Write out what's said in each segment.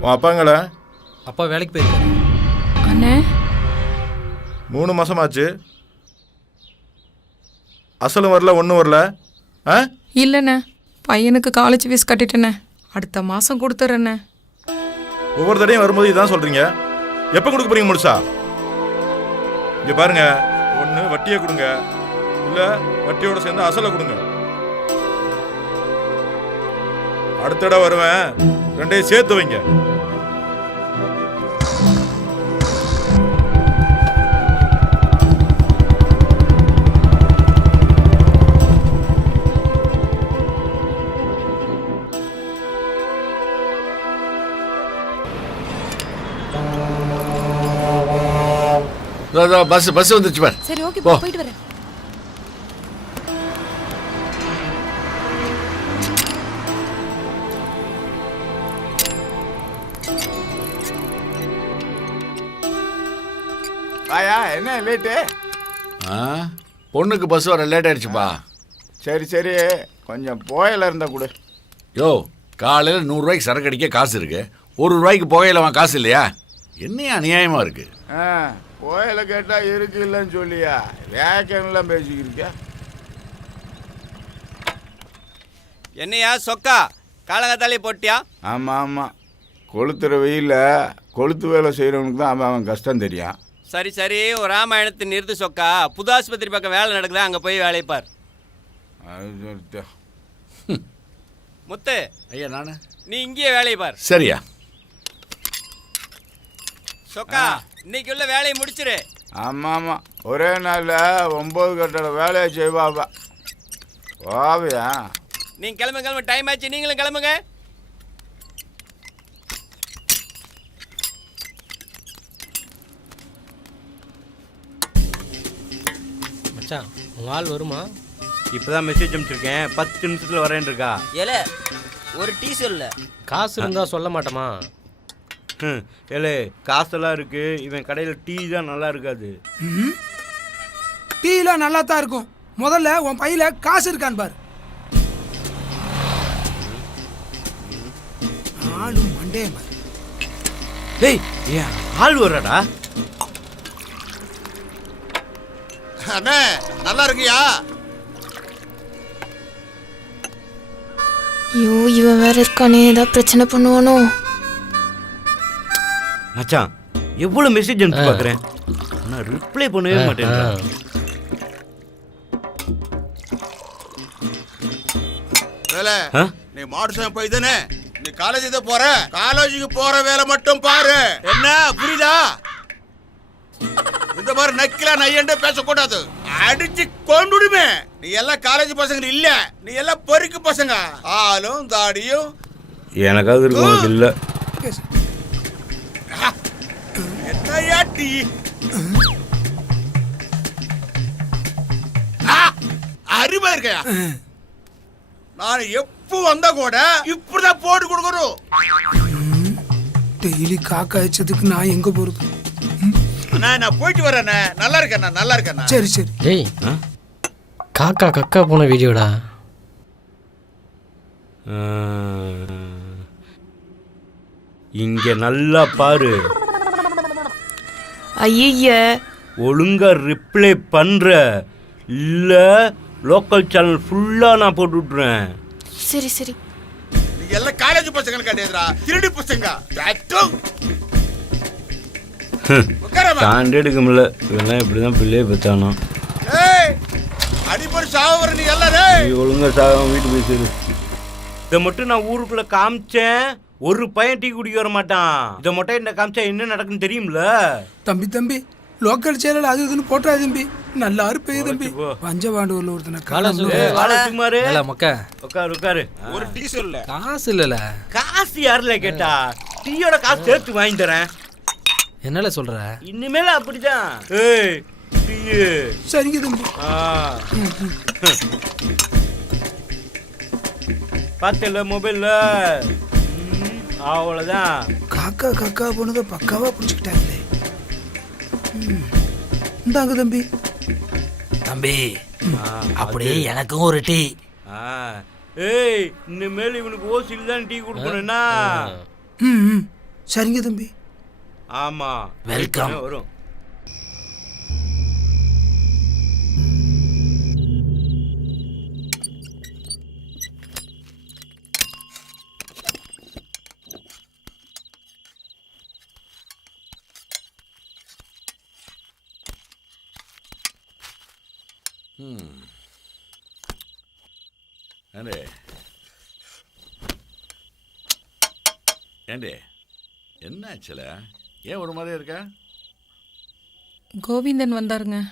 உன் அப்பாங்கள அப்பா வேலைக்கு போயிருக்காரு. அண்ணே. மூணு மாசமாச்சு. அசலும் வரல ஒன்றும் வரல. ஆ? இல்லைண்ணே. பையனுக்கு காலேஜ் ஃபீஸ் கட்டிட்டேண்ணே. அடுத்த மாதம் கொடுத்துட்றேண்ணே ஒவ்வொரு தடையும் வரும்போது இதான் சொல்றீங்க. எப்போ கொடுக்க போறீங்க முழுசா? இங்க பாருங்க. ஒன்று வட்டியை கொடுங்க. இல்ல வட்டியோட சேர்ந்து அசலை கொடுங்க. அடுத்த தடவை வருவேன். ரெண்டையும் சேர்த்து வைங்க. பஸ் பஸ் வந்துருச்சு பார். சரி ஓகே. போயிட்டு வரேன். ஆயா என்ன லேட்டு ஆ? பொண்ணுக்கு பஸ் வர லேட் ஆயிடுச்சுப்பா. சரி சரி. கொஞ்சம் புயல இருந்தா கொடு. யோ காலையில் நூறுரூவாய்க்கு சரக்கு அடிக்க காசு இருக்கு. ஒரு ரூபாய்க்கு புகையில அவன் காசு இல்லையா? என்னையா அநியாயமா இருக்கு? ஆ புயல கேட்டா இருக்கு இல்லைன்னு சொல்லியா? வேக்கன்லாம் பேசிக்கிருக்க என்னையா சொக்கா? காலங்கத்தாலே போட்டியா? ஆமாம் ஆமாம் கொளுத்துற வெயில கொளுத்து வேலை செய்கிறவனுக்கு தான் அவன் அவன் கஷ்டம் தெரியும். சரி சரி ஒரு ராமாயணத்தை நிறுத்து சொக்கா. புது ஆஸ்பத்திரி பக்கம் வேலை நடக்குதா? அங்கே போய் வேலையை பார். முத்து ஐயா நானு? நீ இங்கேயே வேலையை பார். சரியா. சொக்கா இன்னைக்கு உள்ள வேலையை முடிச்சிரு. ஆமாம். ஆமாம் ஒரே நாளில் ஒம்பது கட்டட வேலையை செய்வாப்பா ஓவியா நீங்க கிளம்பு கிளம்பு. டைம் ஆச்சு. நீங்களும் கிளம்புங்க. மச்சான் உங்க ஆள் வருமா? இப்பதான் மெசேஜ் அனுப்பிச்சிருக்கேன். பத்து நிமிஷத்துல வரேன் இருக்கா? ஏல ஒரு டீ சொல்ல. காசு இருந்தா சொல்ல மாட்டோமா? ஏலே காசெல்லாம் இருக்கு. இவன் கடையில் டீ தான் நல்லா இருக்காது. டீலாம் நல்லா தான் இருக்கும். முதல்ல உன் பையில காசு இருக்கான்னு பாரு. ஆளு மண்டே பாரு. டேய் ஏன் ஆள் வரடா அண்ணே நல்லா இருக்கியா? ஐயோ இவன் வேற இருக்கானே ஏதாவது பிரச்சனை பண்ணுவானோ? மச்சான் எவ்வளவு மெசேஜ் அனுப்பி பார்க்குறேன்? ஆனால் ரிப்ளை பண்ணவே மாட்டேன் வேலை ஆ? நீ மாடு போய் தானே? நீ காலேஜ் தான் போற? காலேஜுக்கு போற வேலை மட்டும் பாரு. என்ன புரியுதா? இந்த மாதிரி நக்கிலா நையண்டே பேசக்கூடாது. அடிச்சு கொண்டுடுமே நீ எல்லாம் காலேஜ் பசங்க இல்ல. நீ எல்லாம் பொறுக்கு பசங்க. ஆளும் தாடியும். எனக்காவது இருக்கும் இல்லை. பேசு. என்னையா டீ? அறிவா இருக்கையா? நான் எப்போ வந்தா கூட இப்படிதான் போட்டு கொடுக்கணும். டெய்லி காக்கா அடிச்சதுக்கு நான் எங்க பொறுப்பு அண்ணா நான் போயிட்டு வரேண்ணே நல்லா இருக்கேண்ணா நல்லா இருக்கேண்ணா சரி சரி. டேய் காக்கா கக்கா போன வீடியோடா. இங்க நல்லா பாரு. ஐய ஒழுங்கா ரிப்ளை பண்ற. இல்ல லோக்கல் சேனல் ஃபுல்லா நான் போட்டு விட்டுறேன். சரி சரி. எல்லாம் காலேஜ் பசங்க கிடையாதுடா திருடி பசங்க. தாண்டி எடுக்க முடியல. இவெல்லாம் இப்படிதான் பிள்ளையே பெற்றானோ ஏய் அடிப்படை சாவர நீ எல்லாம் டேய். நீ ஒழுங்கா சாக வீட்டு போய் சேரு. இதை மட்டும் நான் ஊருக்குள்ள காமிச்சேன். ஒரு பையன் டீ குடிக்க வர மாட்டான். இதை மட்டும் என்ன காமிச்சா என்ன நடக்குன்னு தெரியும்ல? தம்பி தம்பி லோக்கல் சேனல் அது இதுன்னு போட்டா தம்பி. நல்லா இருப்பே தம்பி. போ. பஞ்சபாண்டூர்ல ஒருத்தனை காலா காணோம். சொல்லு. ஏய், வாடா சுமாரு இல்ல மொக்க. உட்காரு உட்காரு. ஒரு டீ சொல்ல. காசு இல்லல. காசு யாருல கேட்டா? டீயோட காசு சேர்த்து வாங்கி தரேன். என்னல சொல்ற? இனிமேல அப்படிதான். ஏய் சரிங்க தம்பி. ஆ. பார்த்தல மொபைல்ல? ம், அவ்வளவுதான். காக்கா காக்கா போனதை பக்காவா புடிச்சுக்கிட்டாங்களே. இந்தாங்க தம்பி. தம்பி ஆ, அப்படியே எனக்கும் ஒரு டீ. ஆ. ஏய் இனிமேல் இவனுக்கு ஓசியில் தான் டீ கொடுக்கணும்னா. ம். சரிங்க தம்பி. ஆமா. Welcome. வரும் ஏண்டே? ஏண்டே? என்ன ஆச்சுல ஏன் ஒரு மாதிரி இருக்க? கோவிந்தன் வந்தாருங்க.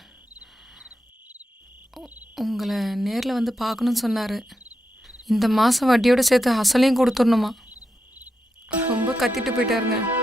உங்களை நேரில் வந்து பார்க்கணும்னு சொன்னார். இந்த மாதம் வட்டியோட சேர்த்து அசலையும் கொடுத்துடணுமா. ரொம்ப கத்திட்டு போயிட்டாருங்க.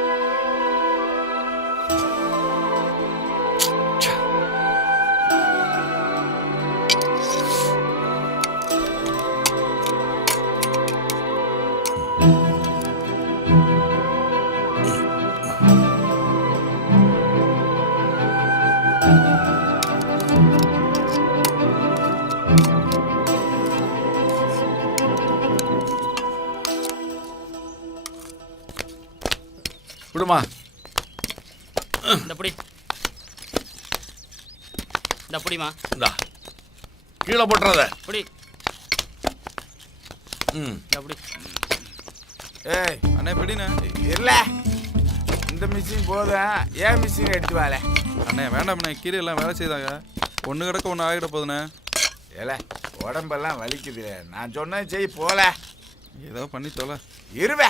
இந்த புடி. இந்த புடிமா. இந்தா. கீழே போட்டுறத. புடி. ம். இந்த புடி. ஏய் அண்ணே எப்படிண்ணே இல்ல. இந்த மிஷின் போதும். ஏன் மிஷின் எடுத்து வாழ? அண்ணே வேண்டாம்ண்ணே கீழே எல்லாம் வேலை செய்தாங்க. ஒன்று கிடக்க ஒன்று ஆகிட போதுண்ணே ஏல உடம்பெல்லாம் வலிக்குது நான் சொன்னது செய் போல. ஏதோ பண்ணி தொலை. இருவே.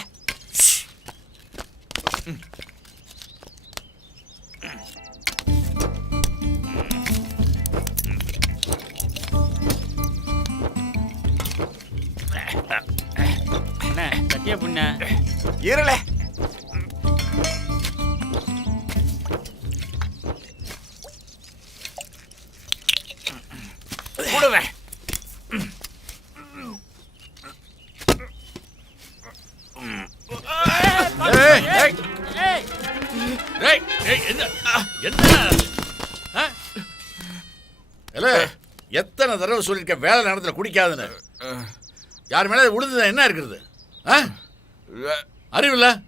சத்தியா புண்ண இருல கொடுவேன் ஏய், ஏய். ஏய், ஏய், என்ன? ஆ, என்ன? ஆ? ஏலே, எத்தனை தடவை சொல்லியிருக்க வேலை நேரத்தில் குடிக்காதுன்னு. யார் மேலே விழுந்தது என்ன இருக்கிறது? ஆ? அறிவில்ல?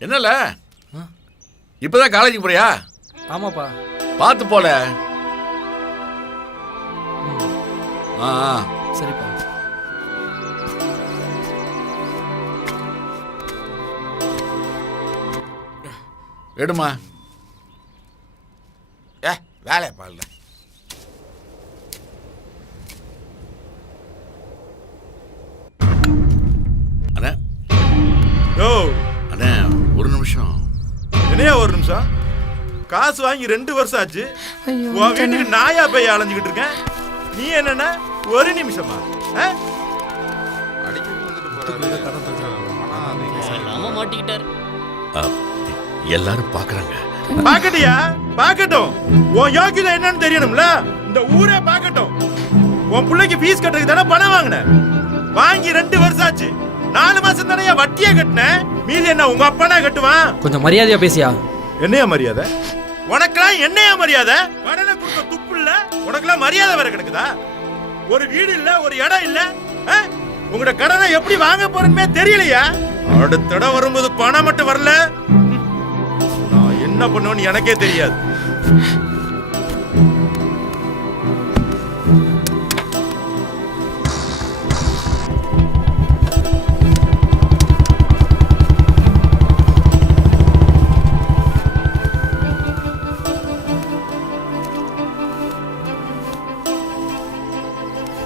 என்னல? இப்பதான் காலேஜுக்கு போறியா? ஆமாப்பா. பார்த்து போல. ஆ ஆ. சரிப்பா. எடுமா. காசு வாங்கி ரெண்டு வருஷம் ஆச்சு. உன் வீட்டுக்கு நாயா போய் அலைஞ்சுக்கிட்டு இருக்கேன். நீ என்னன்னா ஒரு நிமிஷமா எல்லாரும் பார்க்கறாங்க பாக்கட்டியா? பாக்கட்டும். உன் யோக்கியதை என்னன்னு தெரியணும்ல? இந்த ஊரே பாக்கட்டும். உன் பிள்ளைக்கு ஃபீஸ் கட்டுறதுக்கு தானே பணம் வாங்கின? வாங்கி ரெண்டு வருஷம் ஆச்சு. நாலு மாசம் தானே வட்டியே கட்டின? மீதி என்ன உங்க அப்பனா கட்டுவான்? கொஞ்சம் மரியாதையா பேசியா? என்னையா மரியாதை? உனக்கெல்லாம் என்னையா மரியாதை? கடனை கொடுக்க துப்பு இல்ல? உனக்கெல்லாம் மரியாதை வேற கிடக்குதா? ஒரு வீடு இல்ல ஒரு இடம் இல்ல ஆ? உங்களோட கடனை எப்படி வாங்க போறேன்னு தெரியலையா? அடுத்த இடம் வரும்போது பணம் மட்டும் வரல? நான் என்ன பண்ணுவேன்னு எனக்கே தெரியாது.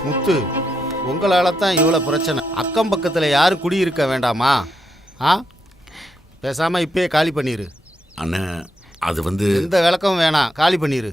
முத்து உங்களால தான் இவ்வளோ பிரச்சனை. அக்கம் பக்கத்தில் யாரும் குடியிருக்க வேண்டாமா? ஆ? பேசாமல் இப்பயே காலி பண்ணிடு அண்ணா அது வந்து எந்த விளக்கமும் வேணாம். காலி பண்ணிடு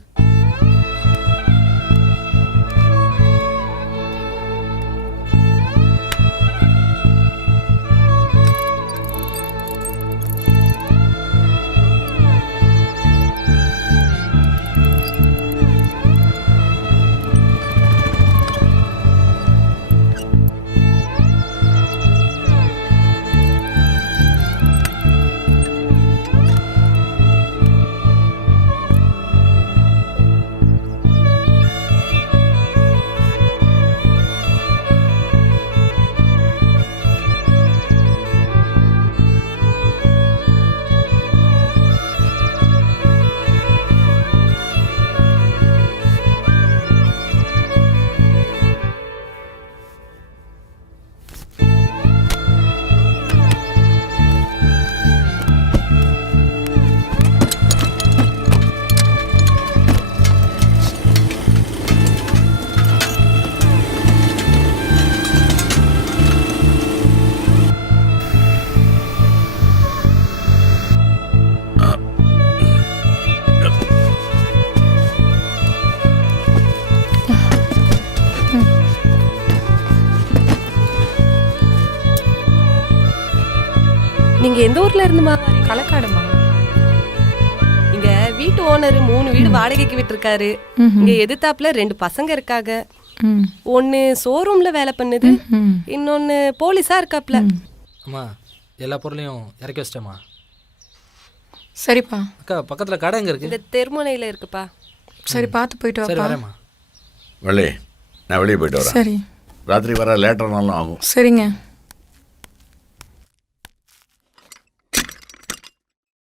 நீங்க எந்த ஊர்ல இருந்துமா களக்காடுமா இங்க வீட்டு ஓனர் மூணு வீடு வாடகைக்கு விட்டிருக்காரு. இங்க எதிர்த்தாப்புல ரெண்டு பசங்க இருக்காங்க. ஒன்னு ஷோரூம்ல வேலை பண்ணுது. இன்னொன்னு போலீஸா இருக்காப்ல அம்மா எல்லா பொருளையும் இறக்கி வச்சிட்டேம்மா. சரிப்பா. அக்கா பக்கத்தில் கடை எங்கே இருக்கு? இந்த தெருமுனையில இருக்குப்பா. சரி பார்த்து போயிட்டு சரி வாப்பா வரேம்மா. வள்ளி நான் வெளியே போயிட்டு வரேன். சரி. ராத்திரி வர லேட்டர்னாலும் ஆகும். சரிங்க.